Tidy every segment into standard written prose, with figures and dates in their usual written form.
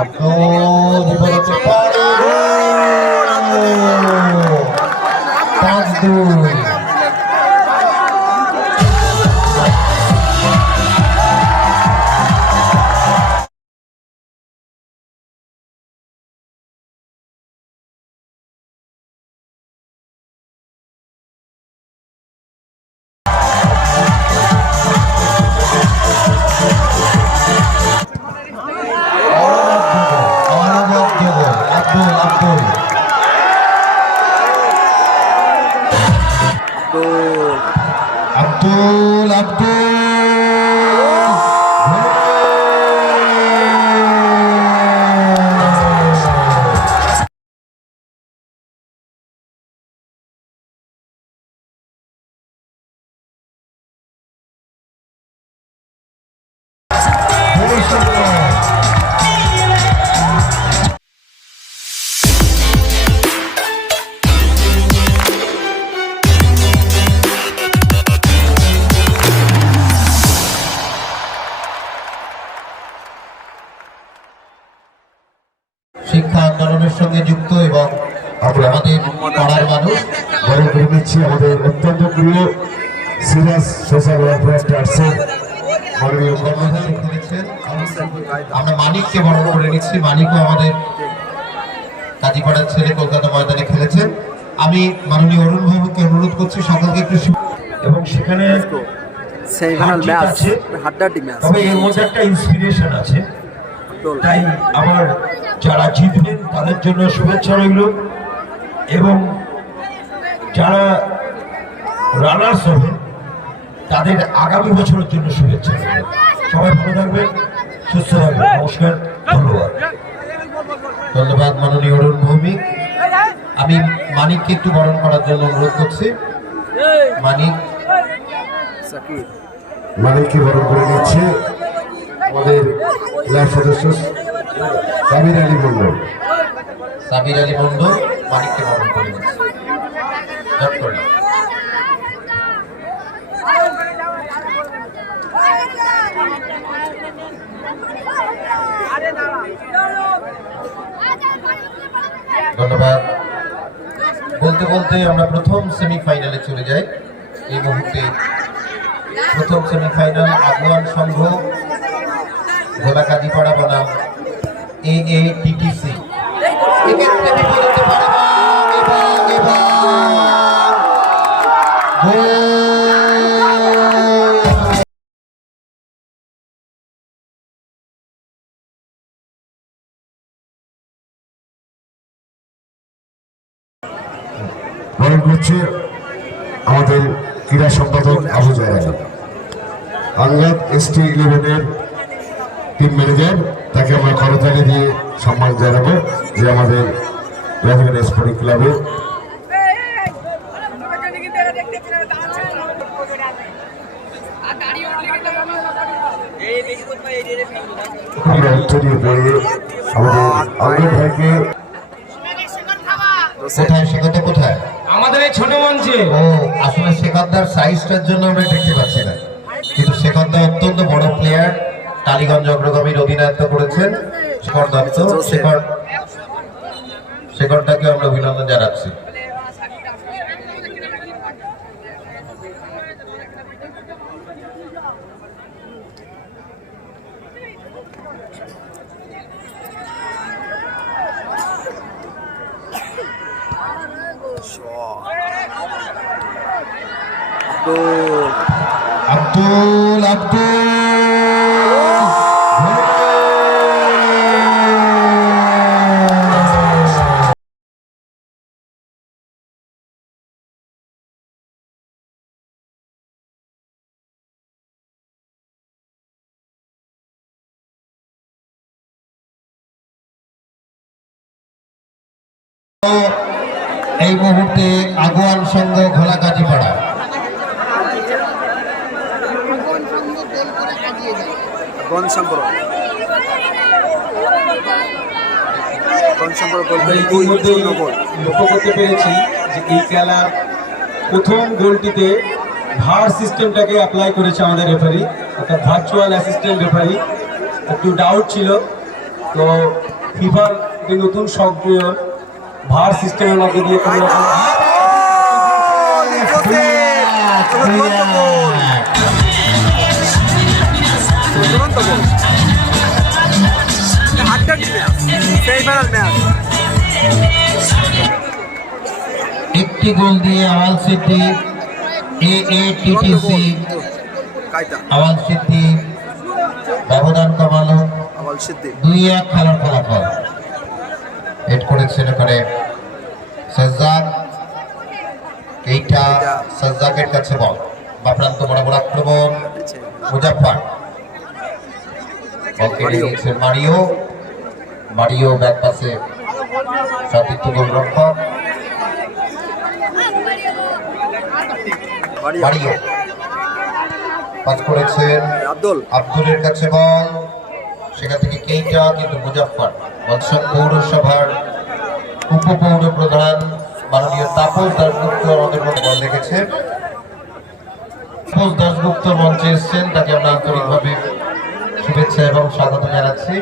আব্দুল বিপরীতে পারে 5-2। আব্দুল শিক্ষা আন্দোলনের সঙ্গে যুক্ত এবং আমাদের পাড়ার মানুষ বরণ করে নিচ্ছি আমাদের অত্যন্ত প্রিয় সিরাজ সোশ্যাল ওয়েলফেয়ার ট্রাস্টের মাননীয় কর্মধার করেছেন। আমরা মানিককে বরণ করে নিচ্ছি। মানিকও আমাদের কাজীপাড়ার ছেলে, কলকাতা ময়দানে খেলেছেন। আমি মাননীয় অরুণ বাবুকে অনুরোধ করছি সকলকে একটু, এবং সেখানে তবে এর মধ্যে একটা ইন্সপিরেশন আছে, তাই আমার যারা জিতবেন তাদের জন্য শুভেচ্ছা রইল, এবং যারা রানার্স হবেন তাদের আগামী বছরের জন্য শুভেচ্ছা রইল। সবাই ভালো থাকবেন, সুস্থ থাকবেন। নমস্কার, ধন্যবাদ। ধন্যবাদ মাননীয় অরুণ ভৌমিক। আমি মানিককে একটু বরণ করার জন্য অনুরোধ করছি। মানিককে বরণ করে নিচ্ছে আমাদের ক্লাব সদস্য সাবির আলী মন্ডল। মানিককে বরণ করে নিচ্ছে। ধন্যবাদ। বলতে বলতে আমরা প্রথম সেমিফাইনালে চলে যাই। এই মুহূর্তে প্রথম সেমিফাইনাল আগুয়ান সংঘ ভোলা কাজীপাড়া বনাম AATTC। বরণ করছে আমাদের ক্রীড়া সম্পাদক আবু জাহেদ আঙ্গাদ ST11-এর টিম ম্যানেজার। তাকে আমরা করতালি দিয়ে সম্মান জানাবো, যে আমাদের রাজধানী স্পোর্টিং ক্লাবে আমরা উত্তরীয় পড়ে আমাদের আঙ্গাদ ভাইকে। কোথায় শেখাতে, কোথায়? আমাদের এই ছোট মঞ্চে। ও, আসলে শেখরদার সাইজটার জন্য আমরা দেখতে পাচ্ছি না, কিন্তু শেখরদা অত্যন্ত বড় প্লেয়ার। টালিগঞ্জ অগ্রগামীর অধিনায়ত্ব করেছেন শেখর দত্ত। শেখরদাকে আমরা অভিনন্দন জানাচ্ছি। আব্দুল এই মুহূর্তে আগুয়ান সংঘ ঘোলা কাজীপাড়া। লক্ষ্য করতে পেরেছি যে এই খেলার প্রথম গোলটিতে ভার সিস্টেমটাকে অ্যাপ্লাই করেছে আমাদের রেফারি, অর্থাৎ ভার্চুয়াল অ্যাসিস্ট্যান্ট রেফারি। একটু ডাউট ছিল, তো ফিফার যে নতুন সক্রিয় ভার সিস্টেমের মধ্যে দিয়ে কোনো রকম একটি গোল দিয়ে আওয়াল সিটি AATTC আওয়াল সিটি ব্যবধান কমালো 2-1 খেলার ফলাফল। হেড করেছেন এখানে সাজ্জাদ, এইটা সাজ্জাদের কাছে বল, বাপ্রান্ত বরাবর আক্রমণ মুজাফফর, বল কেড়ে নিয়েছেন মারিও ব্যাক পাসে সতীর্থ গোলরক্ষক মারিও পাস করেছেন আব্দুলের কাছে বল, সেখান থেকে কেইটা, কিন্তু মুজাফফর মৎস্য পৌরসভার উপপৌর প্রধান মাননীয় তাপস দাশগুপ্ত আমাদের মধ্যে বল রেখেছে। তাপস দাশগুপ্ত মঞ্চে এসছেন, তাকে আমরা আন্তরিকভাবে শুভেচ্ছা এবং স্বাগত জানাচ্ছি।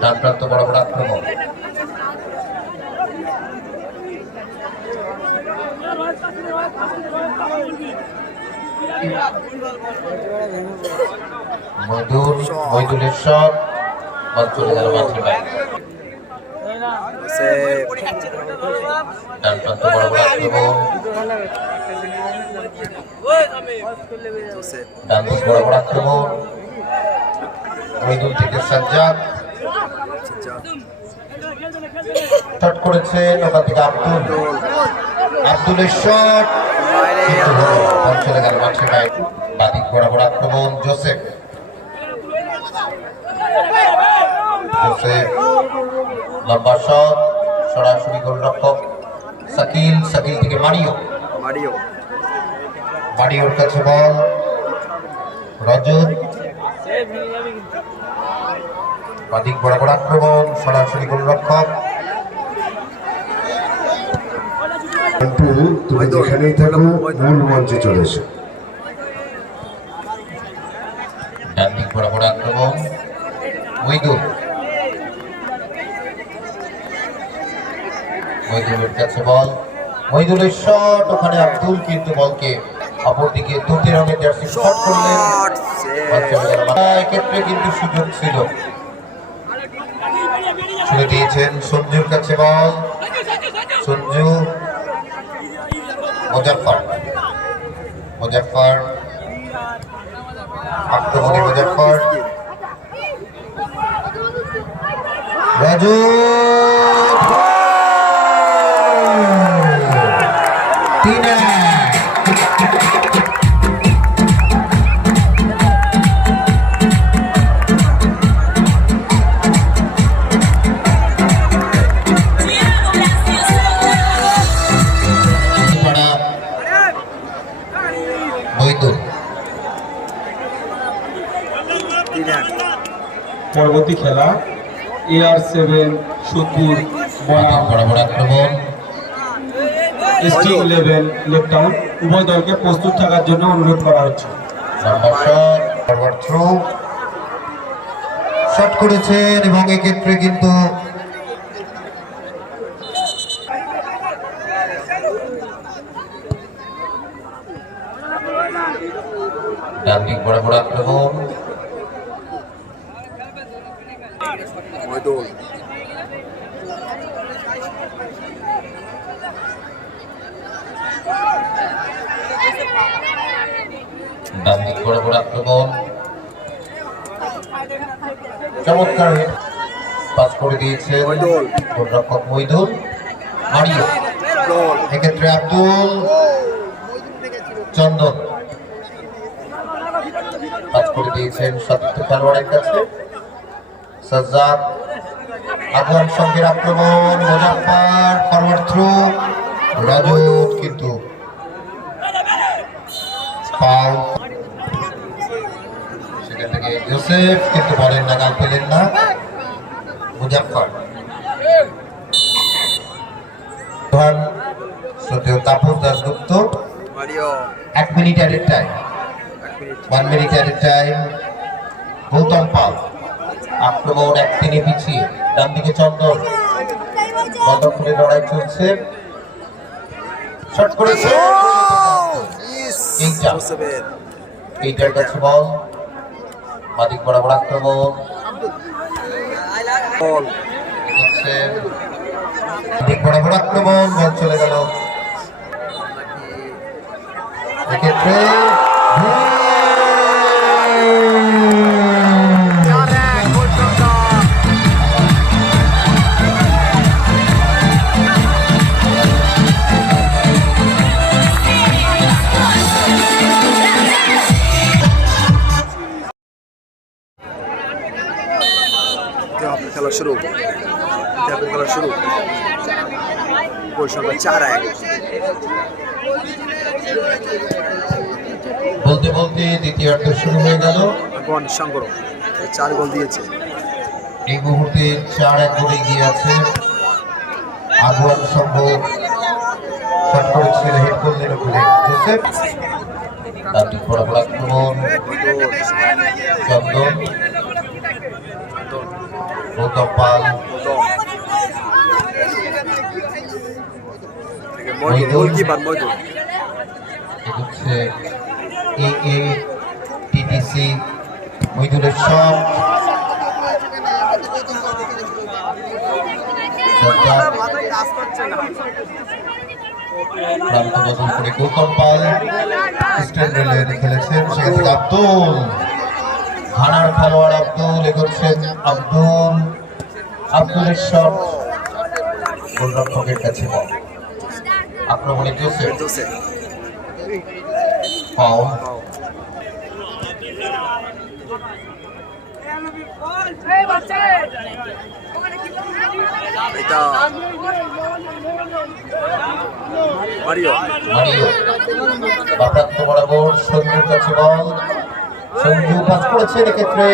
ডান প্রান্ত বরাবর আক্রমণ মইদুলের শট, বল চলে গেল মাঠের বাইরে। ডান প্রান্ত বরাবর আক্রমণ, ডান দিক বরাবর আক্রমণ মইদুল থেকে সাজ্জাদ, শট করেছেন ওখান থেকে আব্দুলের শট, কিন্তু বল চলে গেল মাঠের বাইরে। বাদিক বরাবর আক্রমণ জোসেফ লম্বা শট, সরাসরি গোলরক্ষক শাকিল থেকে মারিওর কাছে বল রজত, বাদিক বরাবর আক্রমণ সরাসরি গোলরক্ষক তুমি যেখানেই থাকো মূল মঞ্চে চলে এসো। ডান দিক বরাবর আক্রমণ মইদুলের কাছে বল, মইদুলের শট, ওখানে আব্দুল কিন্তু বলকে অপরদিকে তুতে রঙের জার্সি শট করলেন, এক্ষেত্রে কিন্তু সুযোগ ছিল, ছুড়ে দিয়েছেন সঞ্জুর কাছে বল, সঞ্জু মুজাফফর আক্রমণে মুজাফফর রাজু পরবর্তী খেলা AR7 সোদপুর বরাবর আক্রমণ ST11 লেফট টাউন, উভয় দলকে প্রস্তুত থাকার জন্য অনুরোধ করা হচ্ছে। শট করেছেন এবং এক্ষেত্রে কিন্তু ডান দিক বরাবর আক্রমণ ডান দিক বরাবর আক্রমণ চমৎকার পাস করে দিয়েছে গোলরক্ষক মইদুল, মারিও, এক্ষেত্রে আব্দুল চন্দন পাস করে দিয়েছেন সতীর্থ খেলোয়াড়ের কাছে সাজ্জাদ, আজম সঙ্গের আক্রমণ মুজাফফর ফরওয়ার্ড থ্রু রজত, কিন্তু ফাউল, সেখান থেকে জোসেফ কিন্তু বলের নাগাল পেলেন না মুজাফফর। শ্রদ্ধেয় Tapas Dasgupta 1 minute added time, 1 minute added time Goutam Pal আক্রমণ এক তিনে পিছিয়ে, ডান দিকে চন্দন, বল দখলে লড়াই চলছে, শট করেছে এইটার কাছে বল, বাদিক বরাবর আক্রমণ, দিক বরাবর আক্রমণ, বল চলে গেল এক্ষেত্রে খেলা শুরু, খেলা শুরু, গোল সংখ্যা 4-1। বলতে বলতে দ্বিতীয়ার্ধ শুরু হয়ে গেল। বন সাঙ্গর 4 গোল দিয়েছে। এই মুহূর্তে 4-1 গোলে এগিয়ে আছে আগুয়ান সংঘ। শট করেছে হেড গোলের উপরে জোসেফ, তার দিক বরাবর আক্রমণ, চন্দন, গৌতম পাল, গোলকিপার মইদুল, এগুচ্ছে টিটিসি মইদুলের শট, প্রান্ত বদল করে গৌতম পাল ইস্টার্ন রেলওয়ে খেলেছেন, সেখান থেকে আব্দুল, ঘানার খেলোয়াড় আব্দুল এগোচ্ছেন, আব্দুলের শট, গোলরক্ষকের কাছে বল, আক্রমণে জোসেফ, ফাউল, এটা মারিও বাপ্রান্ত বরাবর সঞ্জুর কাছে বল, সঞ্জু পাস করেছে এক্ষেত্রে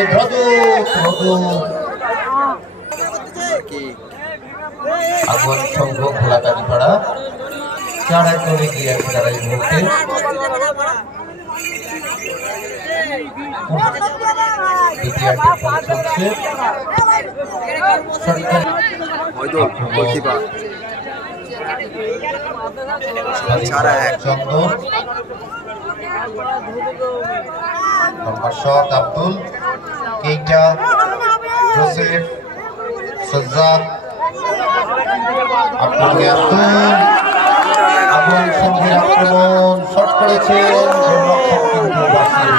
আগুয়ান সংঘ ভোলাকালীপাড়া 4-1 গোলে এগিয়ে আছে তারা এই মুহূর্তে। দ্বিতীয়ার্ধের খেলা চলছে, গোলকিপার 4-1। চন্দন, নম্বর শট আব্দুল, কেইটা, জোসেফ, সজ্জাদ, আগুয়ান সংঘের আক্রমণ, শট করেছে গোলরক্ষক কিন্তু বাঁচিয়ে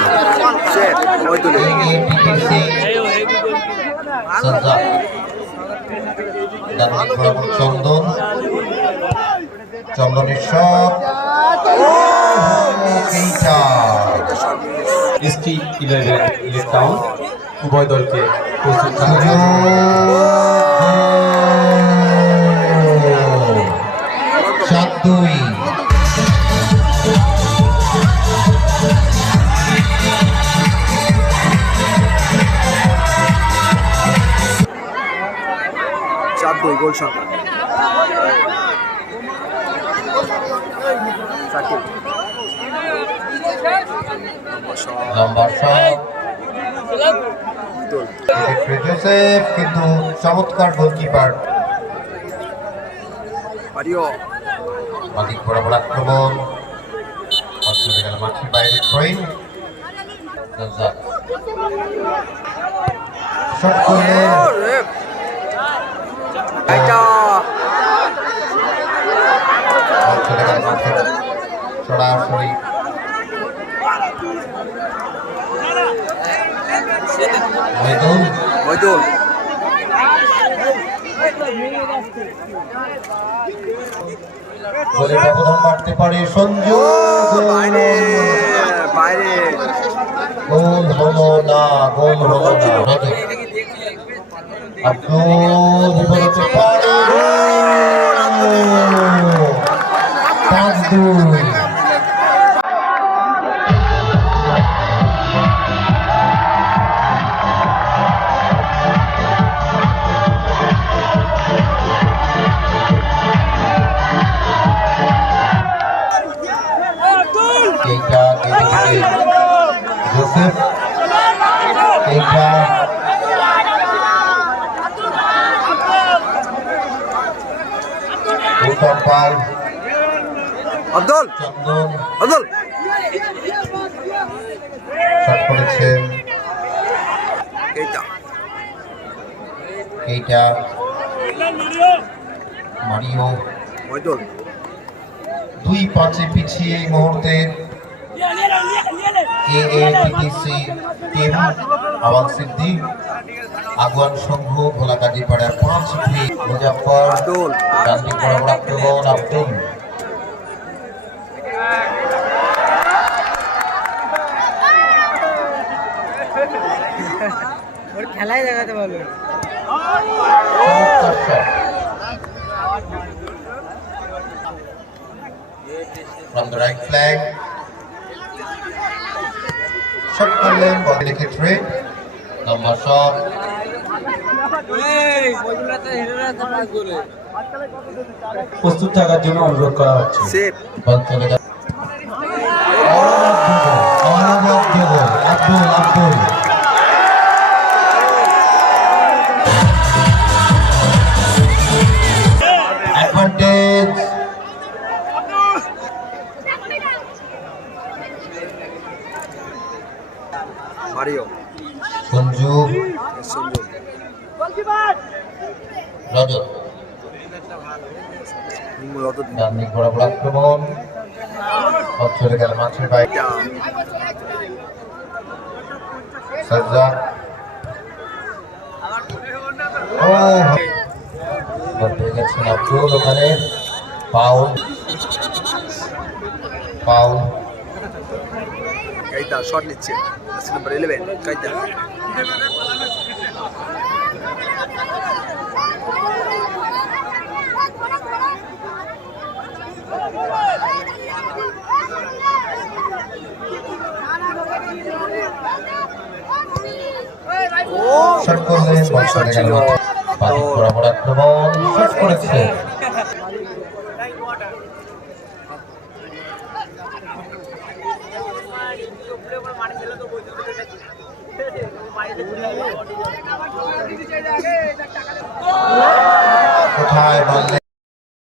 চন্দন, চন্দনের শট, ST11 ইলেট টাউন উভয় দলকে প্রস্তুত থাকতে 7-2। গোল সংখ্যা লম্বা শট, জোসেফ কিন্তু চমৎকার গোলকিপার, মারিও মালিক বরাবর আক্রমণ, চলে গেল মাঠের বাইরে থ্রোইন, শট করলেন চলে গেল মাঠের সরাসরি মইদুল গোলের ব্যবধান বাড়তে পারে, সঞ্জু বাইরে গোল হলো না, গোল হলো না, আব্দুল বিপরীতে পারে 5-2। Joseph, stump out. Abdul Chandan Abdul shot করেছেন কেইটা এইটা মারিও। মইদুল 2-5 পিছিয়ে এই মুহূর্তে AATTC টিম। আওয়াজ সিদ্ধি আগুয়ান সংঘ ভোলাকাজি পাড়ার 5 ফি মুজাফফর আব্দুল ডান দিক বরাবর আক্রমণ আব্দুল। ওর খেলায় দেখাতে পারবে চমৎকার shot from the right flag. Shot করলেন বলের ক্ষেত্রে লম্বা শট। প্রস্তুত থাকার জন্য অনুরোধ করা হচ্ছে। সেভ বল চলে যাচ্ছে আব্দুল আব্দুল অ্যাডভান্টেজ। মারিও সঞ্জু সঞ্জু রজত রজত ডান দিক বরাবর আক্রমণ বল চলে গেল মাঠের বাইরে। সাজ্জাদ ও বল পেয়ে গেছেন আব্দুল ওখানে ফাউল ফাউল। কাইতা শট নিচ্ছে নাম্বার 11 কাইতা শট করলেন বল চলে গেল মাঠে। বাঁ দিক বরাবর আক্রমণ শট করেছে কোথায় বল